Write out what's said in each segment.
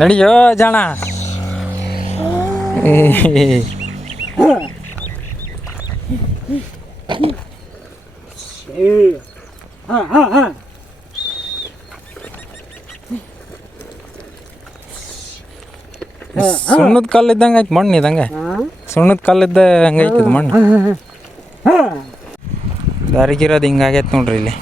ನಡಿಯೋ ಜಾಣ. ಸುಣ್ಣದ ಕಲ್ಲು ಇದ್ದಂಗೆ ಐತೆ ಮಣ್ಣು ಇದ್ದಂಗೆ. ಸುಣ್ಣದ ಕಲ್ಲಿದ್ದ ಹಂಗೆ ಐತದ ಮಣ್ಣು. ದಾರಿಗಿರೋದು ಹಿಂಗಾಗೈತೆ ನೋಡ್ರಿ ಇಲ್ಲಿ.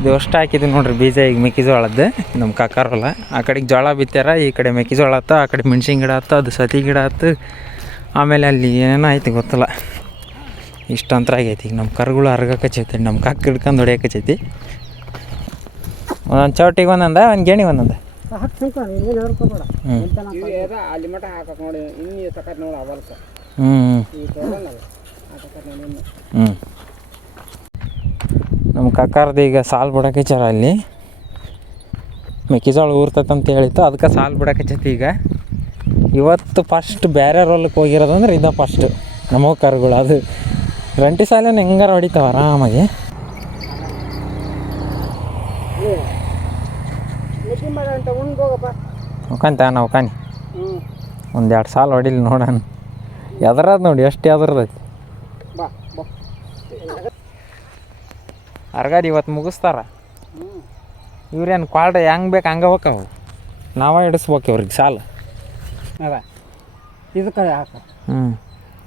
ಇದು ಅಷ್ಟು ಹಾಕಿದ್ವಿ ನೋಡ್ರಿ ಬೀಜ. ಈಗ ಮೆಕ್ಕೆಜೋಳದ್ದು ನಮ್ಮ ಕಾಕಾರಲ್ಲ. ಆ ಕಡೆಗೆ ಜೋಳ ಬಿತ್ತಾರ, ಈ ಕಡೆ ಮೆಕ್ಕೆಜೋಳ ಆಯ್ತು, ಆ ಕಡೆ ಮೆಣ್ಸಿನ ಗಿಡ ಆಯ್ತು, ಅದು ಸತಿ ಗಿಡ ಆಯ್ತು, ಆಮೇಲೆ ಅಲ್ಲಿ ಏನೇನೋ ಐತಿ ಗೊತ್ತಿಲ್ಲ. ಇಷ್ಟು ಅಂತರ ಆಗೈತಿ. ಈಗ ನಮ್ಮ ಕರುಗಳು ಹರ್ಗಕ್ಕಚ್ಚೈತಿ, ನಮ್ಮ ಕಾಕ ಹಿಡ್ಕೊಂಡು ಹೊಡಿಯಕ್ಕಚ್ಚೈತಿ. ಒಂದೊಂದು ಚೌಟಿಗೆ ಒಂದೊಂದ, ಒಂದು ಗೇಣಿಗೆ ಒಂದೊಂದು. ನಮ್ಮ ಕಾಕಾರ್ದು ಈಗ ಸಾಲು ಬಿಡಕ್ಕಚ್ಚಾರ ಅಲ್ಲಿ. ಮೆಕ್ಕೆಜೋಳ ಊರ್ತೈತಂತ ಹೇಳಿತ್ತು, ಅದಕ್ಕೆ ಸಾಲು ಬಿಡಕ್ಕಚ್ಚೈತಿ. ಈಗ ಇವತ್ತು ಫಸ್ಟ್ ಬೇರೆ ಹೊಲಕ್ಕೆ ಹೋಗಿರೋದಂದ್ರೆ ಇದು ಫಸ್ಟ್ ನಮ್ಮ ಕರುಗಳು. ಅದು ರಂಟಿ ಸಾಲೇನು ಹೆಂಗಾರ ಹೊಡಿತಾವ ಆರಾಮಾಗಿ. ಹೋಗಂತ ನಾವು ಕಾನಿ ಒಂದೆರಡು ಸಾಲ ಹೊಡಿಲಿ ನೋಡೋಣ. ಎದ್ರದ್ದು ನೋಡಿ ಎಷ್ಟು ಎದ್ರದೈತಿ. ಅರ್ಗಾಡಿ ಇವತ್ತು ಮುಗಿಸ್ತಾರ. ಇವ್ರೇನು ಕ್ವಾಲ್ಟ ಹೆಂಗೆ ಬೇಕು ಹಂಗೆ ಹೋಗವು. ನಾವೇ ಹಿಡಿಸ್ಬೇಕು ಇವ್ರಿಗೆ ಸಾಲ. ಅದ ಇದು ಕಡೆ ಹಾಕ.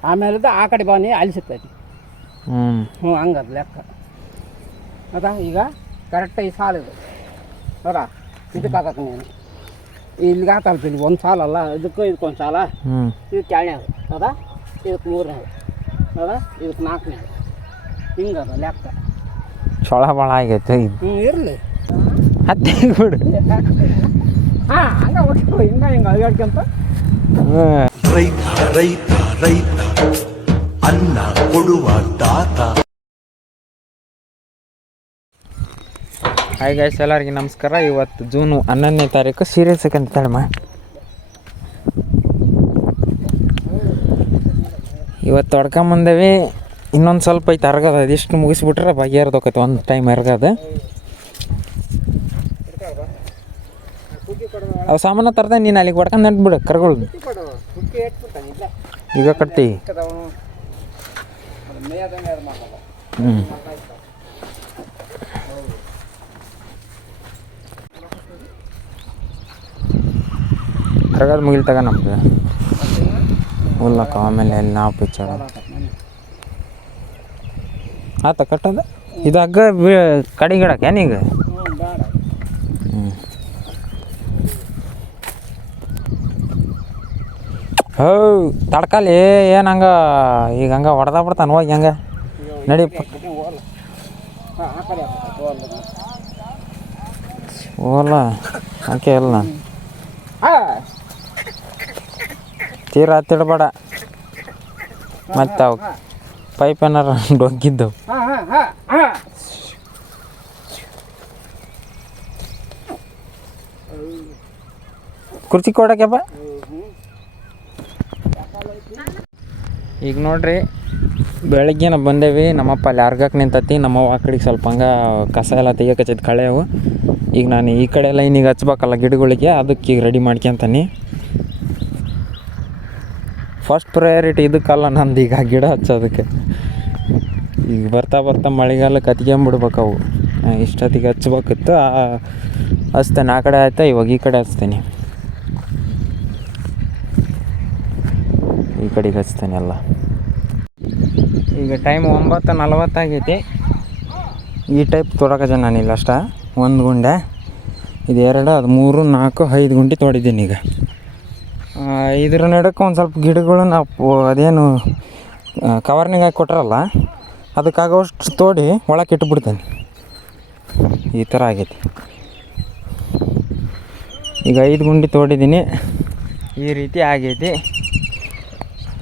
ಆಮೇಲೆ ಆ ಕಡೆ ಬಾನಿ ಅಲ್ಲಿ ಸಿಗ್ತೈತಿ. ಹಂಗದ ಲೆಕ್ಕ ಅದ. ಈಗ ಕರೆಕ್ಟಾಗಿ ಸಾಲ ಇದು ಅದ. ಇದಕ್ಕೆ ಹಾಕಕ್ಕ ನೀನು ಇಲ್ಲಿಗೆ ಹಾಕಲ್ಪ. ಇಲ್ಲಿ ಒಂದು ಸಾಲ ಅಲ್ಲ, ಇದಕ್ಕೊಂದು ಸಾಲ. ಇದಕ್ಕೆ 2ನೇ ಅದ, ಇದಕ್ಕೆ 3ನೇ ಅದ, ಇದಕ್ಕೆ 4ನೇ ಹಿಂಗದ ಲೆಕ್ಕ. ಚೊಳ ಭಾಳ ಆಗೈತೆ. ಇರಲಿ ಹತ್ತಿ ಬಿಡು. ಹಂಗೆ ಒಟ್ಟು ಹಿಂಗೆ ಅಡ್ಕೊಂತ ರೈತ ಅನ್ನ ಕೊಡುವ ದಾತ. ಹಾಯ್ ಗೈಸ್, ಎಲ್ಲರಿಗೆ ನಮಸ್ಕಾರ. ಇವತ್ತು ಜೂನ್ 11ನೇ ತಾರೀಕು. ಸೀರಿಯಸ್ ಅಂತ ತಡಮ. ಇವತ್ತು ಹೊಡ್ಕೊಂಬಂದೇವಿ. ಇನ್ನೊಂದು ಸ್ವಲ್ಪ ಐತೆ ಅರ್ಗದ. ಅದಿಷ್ಟು ಮುಗಿಸ್ಬಿಟ್ರೆ ಬಗೆಹರ್ದೋಕೈತೆ ಒಂದು ಟೈಮ್ ಅರ್ಗದ. ಅವು ಸಾಮಾನು ತರ್ದೆ ನೀನು ಅಲ್ಲಿಗೆ ಹೊಡ್ಕೊಂಡು ನೆಟ್ಬಿಡು ಕರ್ಗಳು. ಈಗ ಕಟ್ಟಿ ಕರ್ಗದ ಮುಗಿಲ್ ತಗ ನಮ್ದು ಹುಲ್ಲಕ್ಕ. ಆಮೇಲೆ ಅಲ್ಲಿ ನಾವು ಪಿಚ್ಚರ ಆತ ಕಟ್ಟದ. ಇದು ಹಗ್ಗ ಕಡಿಗಿಡಕ್ಕೆ ಏನೀಗ. ಹೌ ತಡ್ಕಲಿ ಏನು ಹಂಗೆ ಈಗ ಹಂಗೆ ಹೊಡೆದ ಬಿಡ್ತಾನೆ. ಹೋಗಿ ಹಂಗೆ ನಡಿಯಪ್ಪ. ಓಲ್ಲ ಹಾಕಿ ಅಲ್ಲ ತೀರ ಹತ್ತಿಡ್ಬೇಡ. ಮತ್ತು ಅವು ಪೈಪ್ ಏನಾರ ಡೊಗ್ಗಿದ್ದವು. ಕುರ್ಚಿ ಕೊಡಕ್ಯಪ್ಪ. ಈಗ ನೋಡ್ರಿ ಬೆಳಗ್ಗೆನ ಬಂದೇವಿ. ನಮ್ಮಪ್ಪ ಅಲ್ಲಿ ಅರ್ಗಕ್ಕೆ ನಿಂತತಿ. ನಮ್ಮವ್ವ ಆ ಕಡೆಗೆ ಸ್ವಲ್ಪ ಹಂಗೆ ಕಸ ಎಲ್ಲ ತೆಗಿಯಕಚ್ಚೈತಿ ಕಳೆವು. ಈಗ ನಾನು ಈ ಕಡೆ ಲೈನಿಗೆ ಹಚ್ಬೇಕಲ್ಲ ಗಿಡಗಳಿಗೆ, ಅದಕ್ಕೆ ಈಗ ರೆಡಿ ಮಾಡ್ಕೊಂತಾನೆ. ಫಸ್ಟ್ ಪ್ರಯಾರಿಟಿ ಇದಕ್ಕಲ್ಲ ನಂದು ಈಗ ಗಿಡ ಹಚ್ಚೋದಕ್ಕೆ. ಈಗ ಬರ್ತಾ ಬರ್ತಾ ಮಳೆಗಾಲಕ್ಕೆ ಹತ್ಕೊಂಬಿಡ್ಬೇಕು ಅವು. ಇಷ್ಟೊತ್ತಿಗೆ ಹಚ್ಬೇಕಿತ್ತು. ಹಚ್ತೇನೆ. ಆ ಕಡೆ ಆಯ್ತಾ, ಇವಾಗ ಈ ಕಡೆ ಹಚ್ತೇನೆ. ಈ ಕಡೆಗೆ ಹಚ್ತೇನೆ ಎಲ್ಲ. ಈಗ ಟೈಮ್ 9:40 ಆಗೈತಿ. ಈ ಟೈಪ್ ತೊಡಕಜ ನಾನಿಲ್ಲ ಅಷ್ಟ. 1 ಗುಂಡೆ, ಇದು 2, ಅದು 3, 4, 5 ಗುಂಡಿ ತೋಡಿದ್ದೀನಿ. ಈಗ ಇದ್ರ ನಡಕ್ಕೆ ಒಂದು ಸ್ವಲ್ಪ ಗಿಡಗಳು ನಾವು ಅದೇನು ಕವರ್ನಿಗೆ ಹಾಕಿ ಕೊಟ್ರಲ್ಲ, ಅದಕ್ಕಾಗೋಷ್ಟು ತೋಡಿ ಒಳಗೆ ಇಟ್ಬಿಡ್ತೇನೆ. ಈ ಥರ ಆಗೈತಿ. ಈಗ 5 ಗುಂಡಿ ತೋಡಿದ್ದೀನಿ. ಈ ರೀತಿ ಆಗೈತಿ.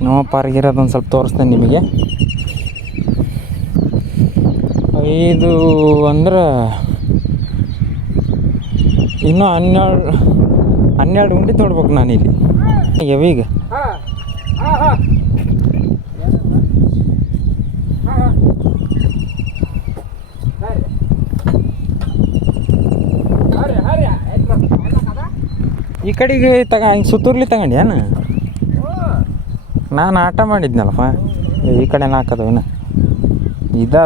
ನಮ್ಮಪ್ಪ ಅರ್ಗಿರೋದೊಂದು ಸ್ವಲ್ಪ ತೋರಿಸ್ತೇನೆ ನಿಮಗೆ. 5 ಅಂದ್ರೆ ಇನ್ನೂ 12 ಗುಂಡಿ ತೋಡ್ಬೇಕು ನಾನಿಲ್ಲಿ. ಯಾವೀಗ ಈ ಕಡೆಗೆ ಹಿಂಗೆ ಸುತ್ತೂರ್ಲಿ ತಗೊಂಡ್ಯಾನ ನಾನು ಆಟ ಮಾಡಿದ್ನಲ್ಲಪ್ಪ ಈ ಕಡೆ ಹಾಕೋದವನ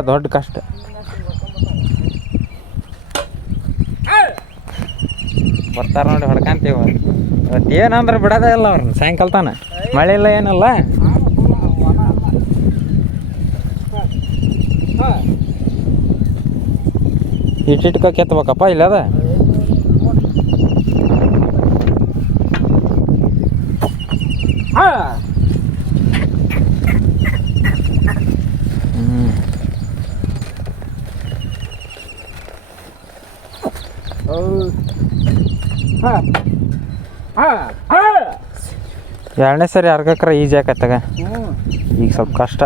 ದೊಡ್ಡ ಕಷ್ಟ. ಬರ್ತಾರೆ ನೋಡಿ ಹೊಡ್ಕಂತೀವಿ ಇವತ್ತು ಏನಂದ್ರೆ ಬಿಡೋದೇ ಇಲ್ಲ ಅವ್ರನ್ನ ಸಾಯಂಕಾಲ ತಾನ ಮಳೆ ಇಲ್ಲ ಏನಲ್ಲ. ಇಟ್ಟಿಟ್ಕೊ ಕೆತ್ತಬೇಕಪ್ಪ ಇಲ್ಲದ ಎರಡನೇ ಸರಿ ಅರ್ಗಕ್ರ ಈಜಿ ಆಕತ್ತಾಗ ಈಗ ಸ್ವಲ್ಪ ಕಷ್ಟ.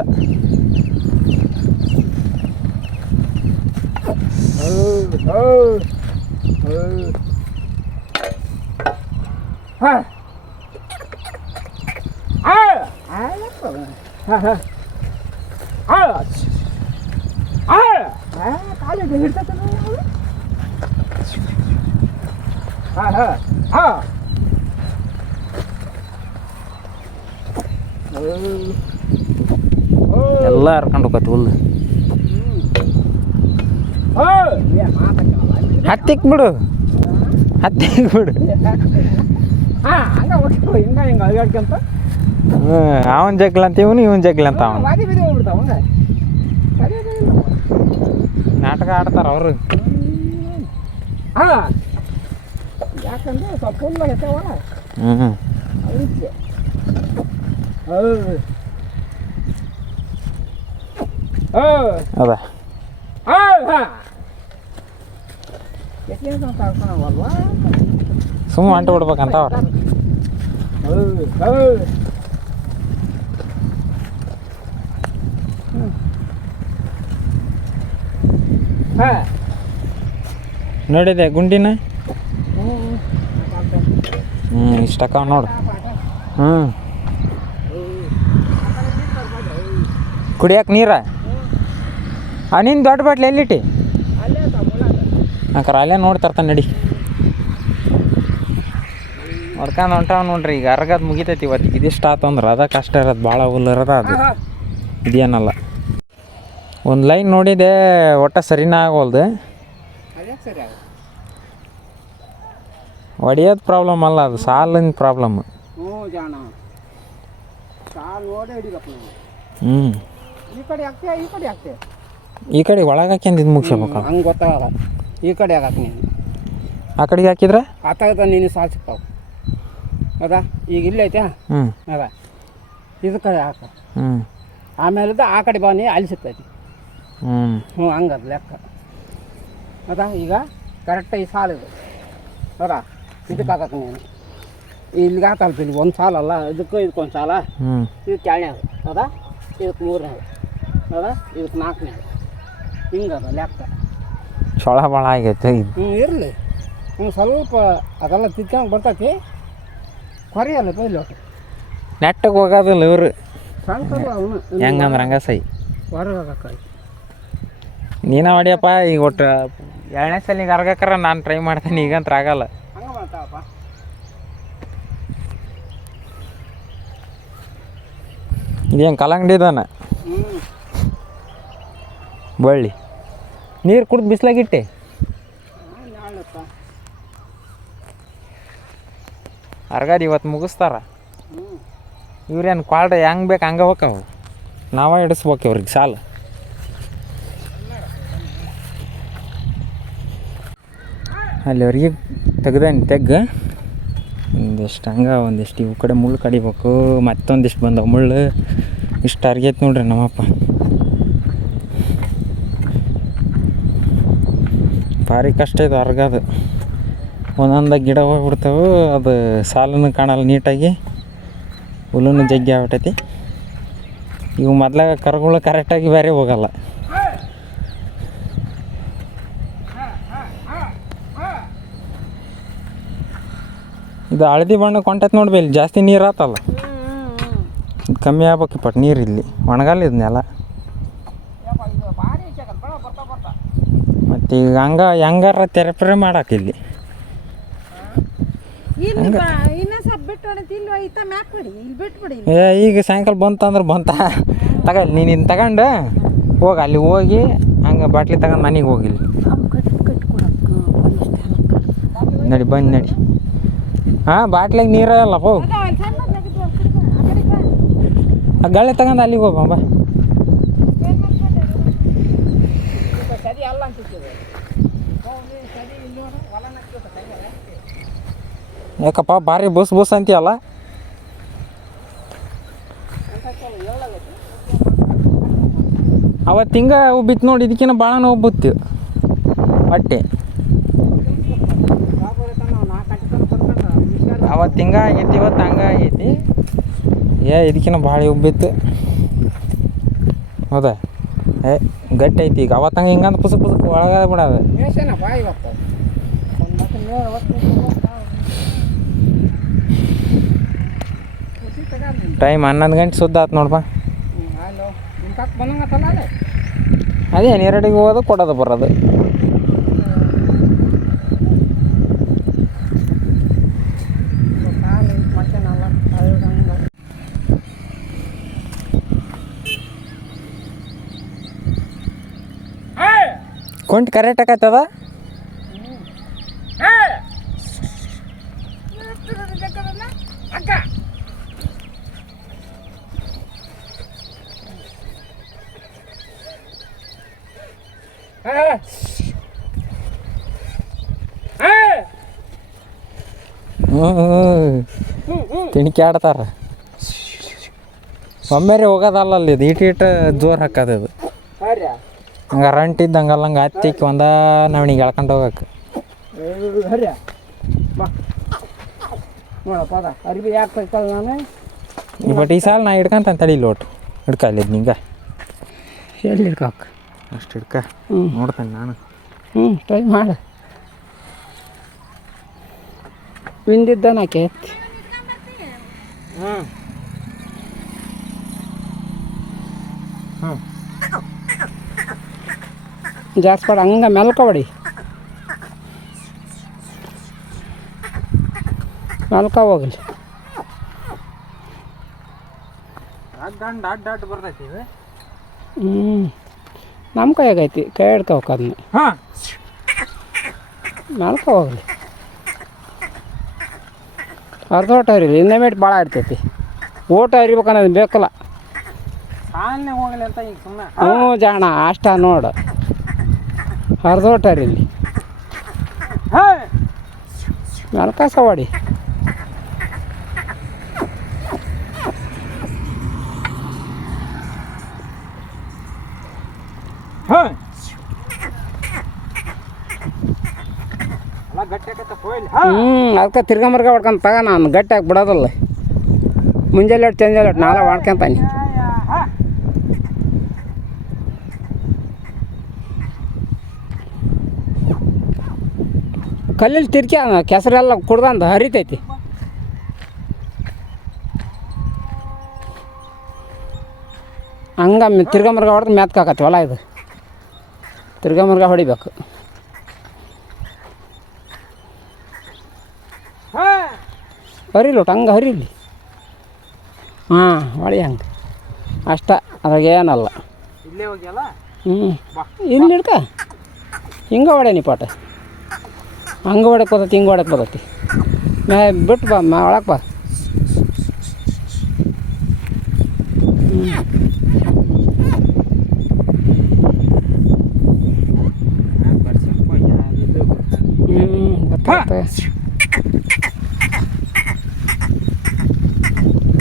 ಎಲ್ಲ ಹರ್ಕೊಂಡು ಹೋಗತ್ತೆ ಹುಲ್ಲು. ಹತ್ತಿಕ್ ಬಿಡು ಹಿಂಗೆ ಅಲ್ಗಾಡ್ಕೊಂತ ಅವನ ಜಗ್ಲ ಅಂತ ಇವನ್ ಜಗ್ಲ ಅಂತ ಅವನು ನಾಟಕ ಆಡ್ತಾರ ಅವರು. ಯಾಕಂದ್ರೆ ಸ್ವಲ್ಪ ಹುಲ್ಲ ಎತ್ತವ ಅದ ಸುಮ್ಮ ಅಂಟು ಬಿಡ್ಬೇಕಂತ ಅವ್ರು. ನೋಡಿದೆ ಗುಂಡಿನ ಇಷ್ಟಕ್ಕ ನೋಡು. ಕುಡಿಯಕ್ಕೆ ನೀರ ನಿನ್ನ ದೊಡ್ಡ ಬಾಟ್ಲಿ ಎಲ್ಲಿಟ್ಟಿ ಹಾಕಾರ ಅಲ್ಲೇ ನೋಡ್ತಾರ್ತಾನೆ ನಡಿ ಹೊಡ್ಕೊಂಡು ಹೊಂಟಾವ ನೋಡ್ರಿ. ಈಗ ಅರ್ಗದ್ ಮುಗಿತೈತಿ ಇವತ್ತಿಗೆ ಇದಿಷ್ಟು ಆತಂದ್ರೆ ಅದ ಕಷ್ಟ ಇರೋದು ಭಾಳ ಹುಲ್ಲು ಇರೋದ ಅದು ಇದೇನಲ್ಲ. ಒಂದು ಲೈನ್ ನೋಡಿದೆ ಒಟ್ಟು ಸರಿನೇ ಆಗೋಲ್ದು. ಹೊಡಿಯೋದು ಪ್ರಾಬ್ಲಮ್ ಅಲ್ಲ ಅದು ಸಾಲಿನ ಪ್ರಾಬ್ಲಮ್. ಈ ಕಡೆ ಒಳಗೆ ಹಾಕ್ಯಂದು ಇದು ಮುಗಿಸ್ಬೇಕು ಹಂಗೆ ಗೊತ್ತಾಗಲ್ಲ. ಈ ಕಡೆ ಹಾಕಿ ನೀನು ಆ ಕಡೆಗೆ ಹಾಕಿದ್ರೆ ಆತಾಗದ ನೀನು ಸಾಲು ಸಿಗ್ತಾವೆ ಅದಾ. ಈಗ ಇಲ್ಲೈತೆ ಅದ ಇದು ಕಡೆ ಹಾಕ ಆಮೇಲೆ ಆ ಕಡೆ ಬಾ ನೀ ಅಲ್ಲಿ ಸಿಗ್ತೈತಿ. ಹಂಗದ ಲೆಕ್ಕ ಅದಾ. ಈಗ ಕರೆಕ್ಟಾಗಿ ಸಾಲಿದು ಅದಾ. ಇದಕ್ಕೆ ಹಾಕಕ್ಕೆ ನೀನು ಇಲ್ಲಿಗೆ ಹಾಕಲ್ಪ. ಇಲ್ಲಿ ಒಂದು ಸಾಲಲ್ಲ ಇದಕ್ಕೊಂದು ಸಾಲ. ಇದಕ್ಕೆ ಎರಡನೇ ಅದಾ. ಇದಕ್ಕೆ ಮೂರನೇ ಅದಾ. ಇದಕ್ಕೆ ನಾಲ್ಕನೇ ಹಿಂಗದ ಲೆಕ್ಕ. ಸೊಳ ಭಾಳ ಆಗೈತೆ. ಇರಲಿ ಸ್ವಲ್ಪ ಅದೆಲ್ಲ ತಿದ್ಕೊಂಡು ಬರ್ತೈತಿ. ಕೊರಿಯಲ್ಲ ಪೈಲಿ ಒಟ್ಟು ನೆಟ್ಟಗೆ ಹೋಗೋದಿಲ್ಲ ಇವರು ಸಣ್ಣ ಅವನು ಹೆಂಗಂದ್ರೆ ಹಂಗ ಸೈ ಹೊರಗೆ ನೀನ ಹೊಡಿಯಪ್ಪ. ಈಗ ಒಟ್ಟು ಎರಡನೇ ಸಲಿಗೆ ಅರ್ಗಕ್ಕಾರ ನಾನು ಟ್ರೈ ಮಾಡ್ತೀನಿ. ಈಗಂತ್ರ ಆಗಲ್ಲ. ಹಂಗೆ ಮಾಡ್ತಾವಪ್ಪ. ಇದೇನು ಕಲ್ಲಂಗಡಿದಾನ ಬಳ್ಳಿ ನೀರು ಕುಡ್ದು ಬಿಸ್ಲಾಗಿಟ್ಟೆ. ಅರ್ಗದ ಇವತ್ತು ಮುಗಿಸ್ತಾರ. ಇವ್ರೇನು ಕ್ವಾಲ್ಟ ಹೆಂಗೆ ಬೇಕು ಹಂಗೆ ಹೋಕ್ಕವು. ನಾವೇ ಹಿಡಿಸ್ಬೇಕು ಇವ್ರಿಗೆ ಸಾಲು. ಅಲ್ಲಿ ಅವ್ರಿಗೆ ತೆಗ್ದೇನು ಒಂದಿಷ್ಟು ಹಂಗೆ ಒಂದಿಷ್ಟು ಇವು ಕಡೆ ಮುಳ್ಳು ಕಡಿಬೇಕು. ಮತ್ತೊಂದಿಷ್ಟು ಬಂದವು ಮುಳ್ಳು. ಇಷ್ಟು ಅರ್ಗೈತೆ ನೋಡ್ರಿ ನಮ್ಮಪ್ಪ. ಭಾರಿ ಕಷ್ಟ ಇದು ಅರ್ಗದು. ಒಂದೊಂದು ಗಿಡ ಹೋಗ್ಬಿಡ್ತಾವೆ. ಅದು ಸಾಲನ್ನು ಕಾಣಲ್ಲ ನೀಟಾಗಿ. ಹುಲ್ಲನ್ನು ಜಗ್ಗಿ ಆಗ್ಬಿಟ್ಟೈತಿ. ಇವು ಮೊದ್ಲಾಗ ಕರುಗಳು ಕರೆಕ್ಟಾಗಿ ಬೇರೆ ಹೋಗಲ್ಲ. ಇದು ಹಳದಿ ಬಣ್ಣ ಕೊಂಟೈತೆ ನೋಡ್ಬಿ. ಇಲ್ಲಿ ಜಾಸ್ತಿ ನೀರು ಆತಲ್ಲ. ಕಮ್ಮಿ ಆಗ್ಬೇಕು ಪಟ್ ನೀರು ಇಲ್ಲಿ ಒಣಗಲ್ಲ ಇದನ್ನೆಲ್ಲ. ಮತ್ತು ಈಗ ಹೆಂಗಾರ ತೆರೆಪರೆ ಮಾಡಾಕ ಇಲ್ಲಿ ಇಲ್ಲಿ ಇನ್ನೂ ಸ್ವಲ್ಪ ಬಿಟ್ಟು ಹೊಡೆದು ಇಲ್ಲಿ ಐತ ಮ್ಯಾಕ್ ಬಿಡಿ ಇಲ್ಲಿ ಬಿಟ್ಬಿಡಿ ಈಗ ಸಾಯಂಕಾಲ ಬಂತಂದ್ರೆ ಬಂತ ತಗೊಳ್ಳಿ ನೀನು ಇನ್ನು ತಗೊಂಡು ಹೋಗಿ ಅಲ್ಲಿ ಹೋಗಿ ಹಂಗೆ ಬಾಟ್ಲಿ ತಗೊಂಡು ಮನೆಗೆ ಹೋಗಿಲ್ಲ ನಡಿ ಬಂದು ನಡಿ ಹಾಂ ಬಾಟ್ಲಿಗೆ ನೀರಲ್ಲ ಹೋಗು ಆ ಗಳೆ ತಗೊಂಡು ಅಲ್ಲಿಗೆ ಹೋಗಮ್ಮ ಸರಿ ಅಲ್ಲ ಅಂತಿರ್ತದೆ ಸರಿ ಇಲ್ಲಿ ನೋಡು ಹೊಲ ನಕ್ಕಿರ್ತದೆ ಯಾಕಪ್ಪ ಭಾರಿ ಬಸ್ ಬಸ್ ಅಂತೀಯಲ್ಲ ಅವತ್ತು ಹಿಂಗ ಉಬ್ಬಿತ್ತು ನೋಡಿ ಇದಕ್ಕಿಂತ ಭಾಳ ನೋವು ಬುತ್ತು ಹೊಟ್ಟೆ ಅವತ್ತು ಹಿಂಗ ಆಗೈತಿ ಇವತ್ತು ಹಂಗೆ ಆಗೈತಿ ಇದಕ್ಕಿಂತ ಭಾಳ ಉಬ್ಬಿತ್ತು ಹೌದಾ ಗಟ್ಟಿ ಐತಿ ಈಗ ಅವತ್ತಂಗೆ ಹಿಂಗಂತ ಪುಸಕ್ ಒಳಗೆ ಬಿಡೋದು ಟೈಮ್ 11 ಗಂಟೆ ಸುದ್ದ ಆತು ನೋಡಪ್ಪ ಅದೇ ನೀರಡಿಗೆ ಹೋಗೋದು ಕೊಡೋದು ಬರೋದು ಕೊಂಟ್ ಕರೆಕ್ಟ್ ಆಕತ್ತದ ತಿಣಿಕೆ ಆಡ್ತಾರ ಒಮ್ಮೆರೆ ಹೋಗೋದಲ್ಲ ಅಲ್ಲಿ ಇದು ಇಟ್ಟು ಜೋರು ಹಾಕೋದು ಇದು ಹಂಗೆ ರಂಟ್ ಇದ್ದಂಗಲ್ಲ ಹಂಗೆ ಹತ್ತಿಕ್ಕಿ ಒಂದ ನವಣಿಗೆ ಎಳ್ಕೊಂಡು ಹೋಗಕ್ಕೆ ನೋಡಪ್ಪ ಅರ್ಬಿ ಯಾಕೆ ಕಳ್ಕಲ್ಲ ನಾನು ಬಟ್ ಈ ಸಾಲ ನಾ ಹಿಡ್ಕಂತ ತಡಿ ಲೋಟು ಹಿಡ್ಕಲ್ಲಿದ್ದು ನಿಂಗೆ ಎಲ್ಲಿ ಹಿಡ್ಕಾಕ ಅಷ್ಟು ಹಿಡ್ಕ ನೋಡ್ತೇನೆ ನಾನು ಟ್ರೈ ಮಾಡು ವಿಂದಿದ್ದಾನಾಕೆ ಜಾಸ್ತಿ ಪಡ ಹಂಗೆ ಮೆಲ್ಕೊಬೇಡಿ ಮೆಲ್ಕ ಹೋಗಲಿ ಅಡ್ಡ ಬರ್ತೈತಿ ನಮ್ಮ ಕೈಯಾಗೈತಿ ಕೈ ಹಿಡ್ಕೋಬೇಕು ಅದನ್ನ ಮೆಲ್ಕ ಹೋಗಲಿ ಅರ್ಧ ಓಟ ಹರಿಲಿ ಇನ್ನೇ ಮೇಟ್ ಭಾಳ ಇರ್ತೈತಿ ಓಟ ಹರಿಬೇಕು ಅನ್ನೋದು ಬೇಕಲ್ಲ ಸಾಲನೆ ಹೋಗಲಿ ಅಂತ ಈಗ ಸುಮ್ಮನೆ ಹ್ಞೂ ಜಾಣ ಅಷ್ಟ ನೋಡು ಅರ್ಧ ಓಟ ಹರಿಲಿ ಮೆಲ್ಕ ಸವಾಡಿ ಅದಕ್ಕೆ ತಿರ್ಗಮರ್ಗ ಹೊಡ್ಕೊಂತ ತಗ ನಾನು ಗಟ್ಟಿಯಾಗಿ ಬಿಡೋದಲ್ಲ ಮುಂಜಾನೆ ಚಂಜಾಲೆ ನಾಳೆ ಮಾಡ್ಕೊಂತಾನೆ ಕಲ್ಲಲ್ಲಿ ತಿರ್ಕಿ ಕೆಸರೆಲ್ಲ ಕುಡ್ದಂದು ಹರಿತೈತಿ ಹಂಗೆ ತಿರ್ಗಮರ್ಗ ಹೊಡೆದು ಮೆತ್ಕಾಕತಿ ಹೊಲ ಇದು ತಿರ್ಗಮರ್ಗ ಹೊಡಿಬೇಕು ಹರಿಲಿ ಒಟ್ಟು ಹಂಗೆ ಹರಿಲಿ ಹೊಳಿ ಹಂಗೆ ಅಷ್ಟ ಅದ್ರಾಗ ಏನಲ್ಲ ಇಲ್ಲಿ ಹಿಡ್ಕ ಹಿಂಗೆ ಹೊಡ್ಯಾನಿ ಪಾಠ ಹಂಗೆ ಹೊಡಕ್ಕೆ ಬರ್ತೈತಿ ಹಿಂಗೆ ಹೊಡಕ್ಕೆ ಬರ್ತೈತಿ ಬಿಟ್ಟು ಬಾ ಒಳಗೆ ಬಾ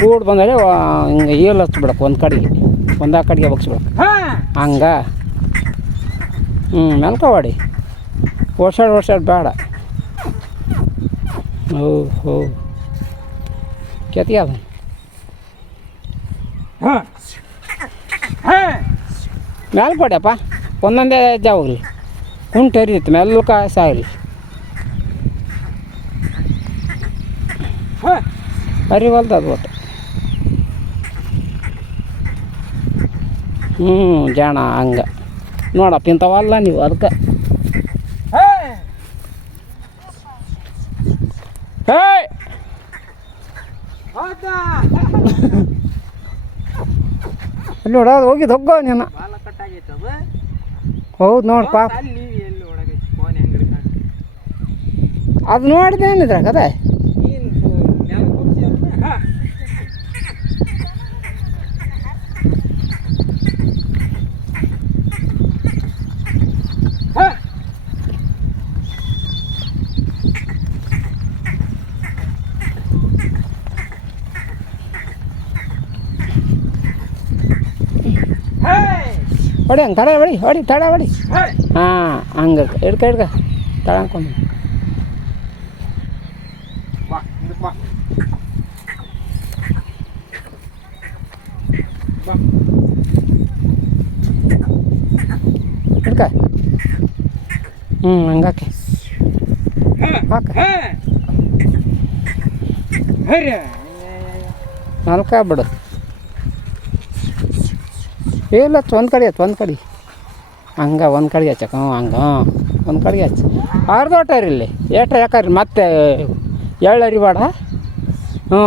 ಕೂಡ್ ಬಂದರೆ ಹಿಂಗೆ ಏಳು ಹಚ್ಬಿಡಕ್ಕೆ ಒಂದು ಕಡೆಗೆ ಒಂದು ಆ ಕಡೆಗೆ ಬಗ್ಸ್ಬಿಡಕ್ಕೆ ಹಂಗೆ ಮೆಲ್ಕವಾಡಿ ಓಡ್ಸಾಡ್ ಬೇಡ ಹೋ ಕೆತ್ತಿಗೆ ಅದ ಮೆಲ್ಕೊಡ್ಯಪ್ಪ ಒಂದೊಂದೇ ಹೆಜ್ಜೆ ಹೋಗ್ಲಿ ಕುಂಟು ಹರಿಯುತ್ತೆ ಮೆಲ್ಕ ಸಾಗಲಿ ಹರಿವಲ್ದು ಅದು ಒಟ್ಟು ಜಾಣ ಹಂಗೆ ನೋಡಪ್ಪ ಇಂಥವಲ್ಲ ನೀವು ಅದಕ್ಕೆ ಹೇ ಇಲ್ಲಿ ನೋಡ ಅದು ಹೋಗಿದ್ದು ಹೋಗೋ ನೀನು ಹೌದು ನೋಡಿ ಪಾಪ ಅದು ನೋಡಿದೆ ಏನಿದ್ರ ಕದೆ ಹೊಡಿ ಹಂಗೆ ತಡ ಹೊಡಿ ಹೊಡಿ ತಡ ಹೊಡಿ ಹಾಂ ಹಂಗೆ ಹಿಡ್ಕ ತಡ ಅನ್ಕೊಂಡು ಹಿಡ್ಕ ಹಂಗಾಕೆ ಹಾಕ ನಾಲ್ಕ ಬಿಡು ಇಲ್ಲ ಒಂದು ಕಡೆ ಹಂಗೆ ಒಂದು ಕಡೆಗೆ ಹಚ್ಚಕ ಹಂಗೆ ಒಂದು ಕಡೆಗೆ ಹಚ್ಚ ಅರ್ಧೋಟಾರಿ ಇಲ್ಲಿ ಏಟ್ರ ಯಾಕಾರಿ ಮತ್ತೆ ಎಳ್ಳು ಅರಿಬೇಡ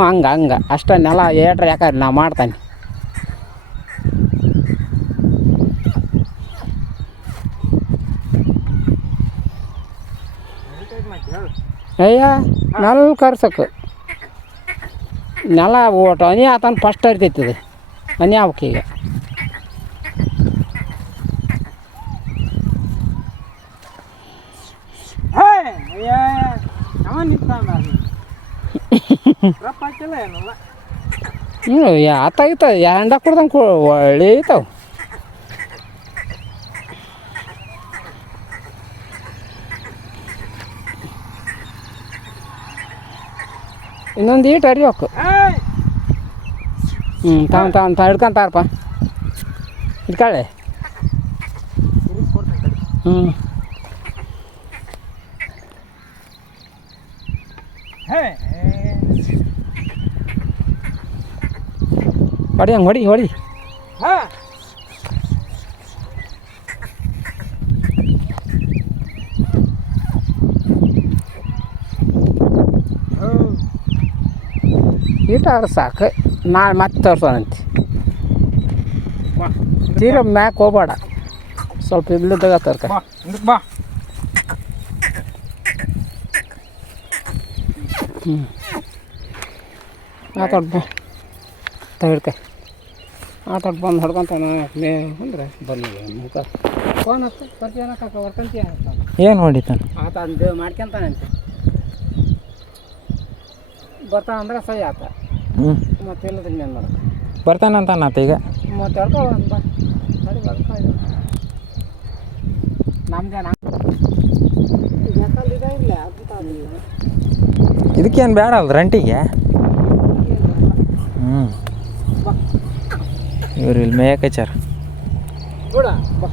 ಹಂಗೆ ಅಷ್ಟೇ ನೆಲ ಏಟ್ರ ಯಾಕಾರಿ ನಾ ಮಾಡ್ತಾನೆ ಅಯ್ಯ ನೆಲ ಕರ್ಸಕ್ಕೆ ನೆಲ ಓಟು ಹನಿ ಆತನ ಫಸ್ಟ್ ಅರಿತೈತದು ಹನಿ ಆಗ್ಬೇಕು ಈಗ ಆತಾಗಿತ್ತ ಎಂಡ ಕುಡ್ದಂಗೆ ಒಳ್ಳೆ ಐತಾವ ಇನ್ನೊಂದು ಈಟು ಅರಿಯೋಕು ಹಿಡ್ಕೊಂತಾರಪ್ಪ ಹಿಡ್ಕೊಳ್ಳಿ ಹೊಡಿ ಹಂಗೆ ಹೊಡಿ ಈಟಾರ ಸಾಕು ನಾಳೆ ಮತ್ತೆ ತೋರ್ಸೋಣಂತೆ ತೀರ ಮ್ಯಾಕ್ ಹೋಗ್ಬೇಡ ಸ್ವಲ್ಪ ಇಲ್ಲಿದ್ದಾಗ ತರ್ಕ ಬಾ ಆತಾಡ್ ಬಾ ಹಿಡ್ಕ ಆತಾಡ್ ಬಂದು ಹೊಡ್ಕೊಂತಾನೆ ಅಂದ್ರೆ ಬನ್ನಿ ಮುಖ ಫೋನ್ ಹತ್ತು ಬರ್ತೀಯ ಹೊರ್ಕೊಂತೀಯ ಏನು ಹೊಡಿತಾನೆ ಆತ ಮಾಡ್ಕೊಂತಾನಂತೆ ಬರ್ತಾನಂದ್ರೆ ಸಹಿ ಆತ ಮತ್ತೆ ಇಲ್ಲದ್ರೆ ಇನ್ನೇನು ಮಾಡೋದು ಬರ್ತಾನಂತ ನಾತ ಈಗ ಮತ್ತೆ ಹೇಳ್ಕೊ ಬಾ ಸರಿ ಬರ್ತಾ ಇದೆ ನಮ್ದೇನ ಇಲ್ಲ ಇದಕ್ಕೇನು ಬೇಡ ಅಲ್ಲ ರಂಟಿಗೆ ಇವ್ರು ಇಲ್ಲಿ ಮೇಯಕಚಾರ ನೋಡ ಬಾ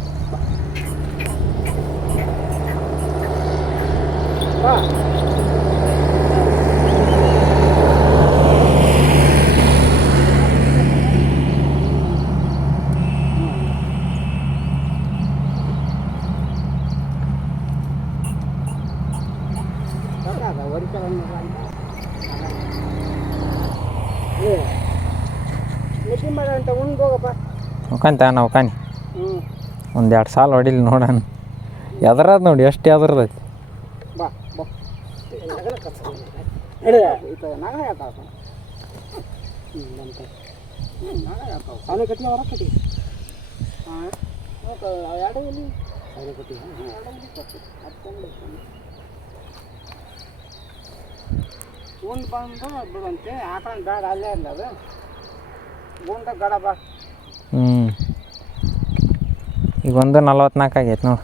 ಬಾ ಹೋಗಂತ ನಾವು ಕಾನಿ ಒಂದು 2 ಸಾಲ ಹೊಡಿಲಿ ನೋಡೋಣ ಎದ್ರದ್ ನೋಡಿ ಎಷ್ಟು ಎದ್ರದೈತಿ ಬಾ ಬಾ ಉಂಡು ಬಂದು ಬಿಡುವಂತೆ ಹಾಕೊಂಡು ಬೇಡ ಅಲ್ಲೇ ಇಲ್ಲ ಅದು ಗುಂಡ ಗಡ ಬಾ ಈಗ 1:44 ಆಗೈತೆ ನೋಡಿ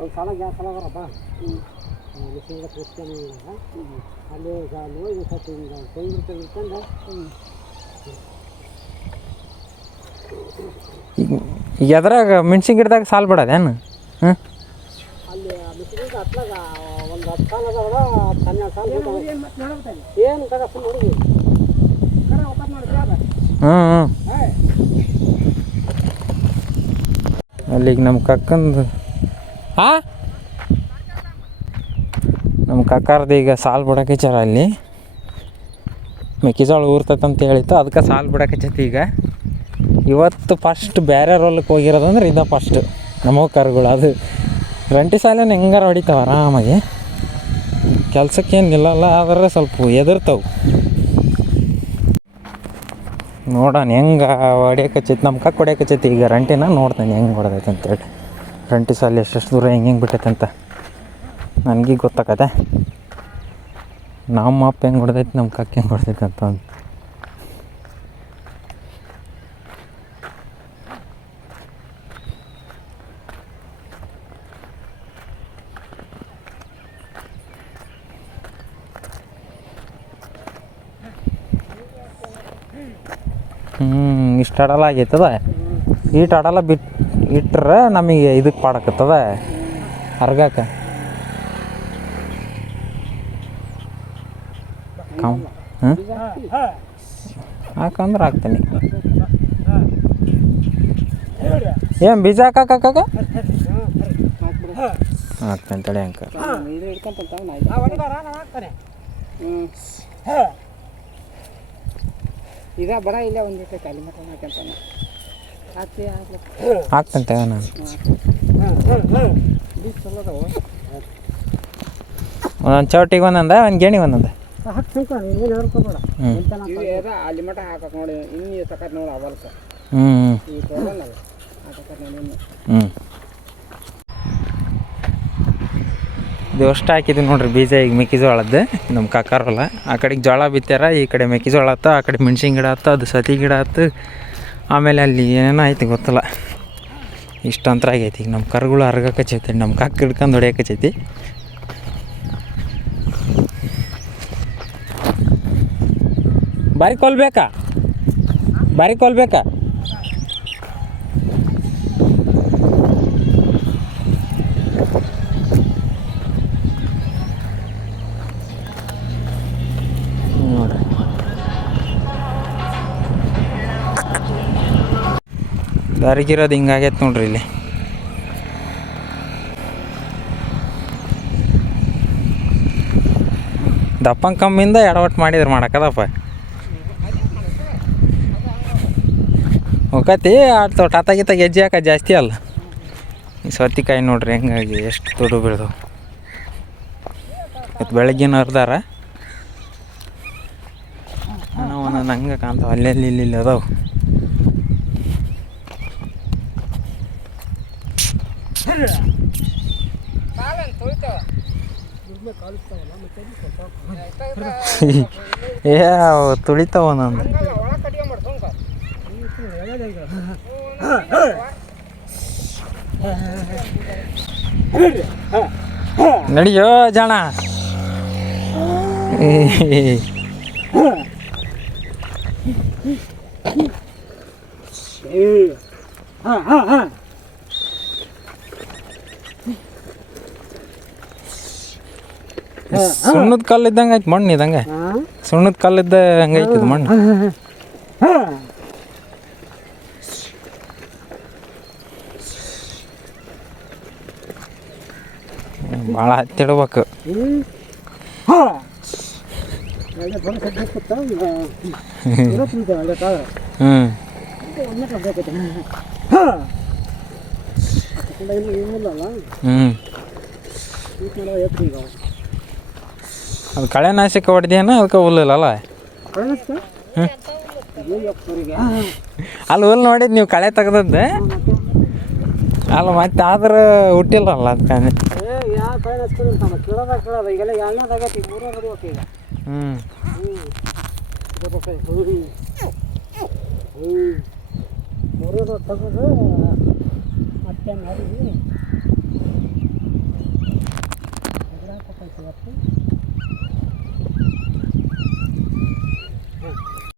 ಒಂದು ಸಲ ಗ್ಯಾಸ್ ಸಲ ಬರಪ್ಪ ಅಲ್ಲಿ ನೋಡಿ ಸ್ವಲ್ಪ ಹಿಂಗೆ ತೆಗಿಕೊಂಡು ಈಗ ಎದ್ರಾಗ ಮೆಣ್ಸಿನ ಗಿಡದಾಗ ಸಾಲು ಬಿಡೋದೇನು ಅಲ್ಲಿ ಮಿಷಿನಿಗೆ ಹತ್ಲಾಗ ಒಂದು 10 ಸಾಲ ಅದಾವ 12 ಸಾಲ ಏನು ತಗ ಫುಲ್ ಹುಡುಗಿ ಹ್ಞೂ ಅಲ್ಲಿಗೆ ನಮ್ಮ ಕಕ್ಕಂದು ನಮ್ಮ ಕಕ್ಕಾರ್ದು ಈಗ ಸಾಲು ಬಿಡಕಚ್ಚಾರ ಅಲ್ಲಿ ಮೆಕ್ಕೆಜೋಳ ಊರ್ತೈತಂತ ಹೇಳಿತ್ತು, ಅದಕ್ಕೆ ಸಾಲು ಬಿಡಕಚ್ಚೈತಿ. ಈಗ ಇವತ್ತು ಫಸ್ಟ್ ಬೇರೆ ಹೊಲಕ್ಕೆ ಹೋಗಿರೋದಂದ್ರೆ ಇದು ಫಸ್ಟ್ ನಮ್ಮ ಕರುಗಳು. ಅದು ರಂಟಿ ಸಾಲೇನು ಹೆಂಗಾರ ಹೊಡಿತಾವೆ ಆರಾಮಾಗಿ, ಕೆಲ್ಸಕ್ಕೇನು ನಿಲ್ಲಲ್ಲ, ಆದರೆ ಸ್ವಲ್ಪ ಎದುರ್ತಾವೆ. ನೋಡೋಣ ಹೆಂಗೆ ಹೊಡಿಯಕಚ್ಚೈತಿ, ನಮ್ಮ ಕಕ್ಕ ಹೊಡಿಯಕಚ್ಚೈತಿ ಈಗ ರಂಟಿನ. ನೋಡ್ತಾನೆ ಹೆಂಗೆ ಹೊಡೆದೈತೆ ಅಂತೇಳಿ, ರಂಟಿ ಸಾಲು ಎಷ್ಟೆಷ್ಟು ದೂರ ಹೆಂಗೆ ಬಿಟ್ಟೈತೆ ಅಂತ ನನಗೆ ಗೊತ್ತಾಗತ್ತೆ. ನಮ್ಮ ಅಪ್ಪ ಹೆಂಗೆ ಹೊಡೆದೈತಿ, ನಮ್ಮ ಕಕ್ಕ ಹೆಂಗೆ ಹೊಡೆದೈತೆ ಅಂತ ಒಂದು. ಇಷ್ಟು ಅಡಲ ಆಗೈತದ, ಈಟು ಅಡಲ ಇಟ್ರೆ ನಮಗೆ ಇದಕ್ಕೆ ಪಾಡಕತ್ತದ ಹರ್ಗಾಕ. ಹಾಂ ಹಾಕಂದ್ರೆ ಹಾಕ್ತೀನಿ. ಏನು ಬೀಜ ಹಾಕಾಕ ಹಾಕ್ತೇನೆ ತಡೆ ಅಂಕ. ಈಗ ಬರ ಇಲ್ಲ ಒಂದಿಟ್ಟು ಕಾಲಿ ಮಟ್ಟ ಹಾಕ್ಯಂತಾನೆ ಹಾಕ್ತೇನೆ ತಗ ನಾನು. ಒಂದೊಂದು ಚೌಟಿಗೆ ಒಂದೊಂದ, ಒಂದು ಗೇಣಿಗೆ ಒಂದೊಂದ. ಅಲ್ಲಿ ಮಟ್ಟ ಹಾಕಕ್ ನೋಡಿ, ಇನ್ನು ಸಕತ್ ನೋಡಿ ಅವಲ್ಕ ಈ ತೊಗೊಳಲ್ಲ ಹಾಕಕ್ ನೋಡಿ. ಇದು ಅಷ್ಟು ಹಾಕಿದ್ವಿ ನೋಡ್ರಿ ಬೀಜ. ಈಗ ಮೆಕ್ಕೆಜೋಳದ್ದು ನಮ್ಮ ಕಾಕಾರಲ್ಲ, ಆ ಕಡೆಗೆ ಜೋಳ ಬಿತ್ತಾರ, ಈ ಕಡೆ ಮೆಕ್ಕೆಜೋಳ ಆಯ್ತು, ಆ ಕಡೆ ಮೆಣ್ಸಿನ ಗಿಡ ಆಯ್ತು, ಅದು ಸತಿ ಗಿಡ ಆಯ್ತು, ಆಮೇಲೆ ಅಲ್ಲಿ ಏನೇನೋ ಆಯ್ತು ಗೊತ್ತಲ್ಲ. ಇಷ್ಟು ಅಂತರ ಆಗೈತಿ. ಈಗ ನಮ್ಮ ಕರುಗಳು ಹರ್ಗಕಚ್ಚೈತಿ, ನಮ್ಮ ಕಾಕ ಹಿಡ್ಕೊಂಡು ಹೊಡಿಯಕಚ್ಚೈತಿ. ಬಾರಿ ಕೊಲ್ಬೇಕಾ, ಬಾರಿ ಕೊಲ್ಬೇಕಾ? ನೋಡ್ರಿ ದಾರಿಗಿರೋದು ಹಿಂಗಾಗೈತೆ ನೋಡ್ರಿ. ಇಲ್ಲಿ ದಪ್ಪಂಗೆ ಕಮ್ಮಿಂದ ಎಡವಟ್ಟು ಮಾಡಿದ್ರೆ ಮಾಡಕ್ಕದಪ್ಪ ಹೋಗತಿ. ಆಡ್ತಾವ ಟಾತಾಗಿತ್ತ ಗೆಜ್ಜೆ ಹಾಕ ಜಾಸ್ತಿ ಅಲ್ಲ. ಈ ಸೌತಿಕಾಯಿ ನೋಡ್ರಿ ಹೆಂಗಾಗಿ ಎಷ್ಟು ದೊಡ್ಡ ಬೆಳೆದವು. ಇವತ್ತು ಬೆಳಗ್ಗಿನ ಹರಿದಾರ, ಒಂದೊಂದು ಹಂಗೆ ಕಾಣ್ತಾವ, ಅಲ್ಲೆಲ್ಲಿ ಇಲ್ಲಿ ಅದಾವು. ಏ ತುಳಿತಾವ ಒಂದೊಂದು. ನಡಿಯೋ ಜಾಣ. ಸುಣ್ಣದ ಕಲ್ಲು ಇದ್ದಂಗೆ ಆಯ್ತು ಮಣ್ಣು, ಇದಂಗೆ ಸುಣ್ಣದ ಕಲ್ಲಿದ್ದ ಹಂಗೆ ಐತಿದ್ ಮಣ್ಣು. ಭಾಳ ಹತ್ತಿಡ್ಬೇಕು. ಅದು ಕಳೆನಾಶಕ ಹೊಡೆದೇನ, ಅದಕ್ಕೆ ಹುಲ್ಲಿಲ್ಲ. ಅಲ್ಲಿ ಹುಲ್ಲು ನೋಡಿದ್ದು ನೀವು ಕಳೆ ತೆಗ್ದದ್ದು ಅಲ್ಲ, ಮತ್ತೆ ಆದ್ರೆ ಹುಟ್ಟಿಲ್ಲಲ್ಲ ಅದಕ್ಕೆ.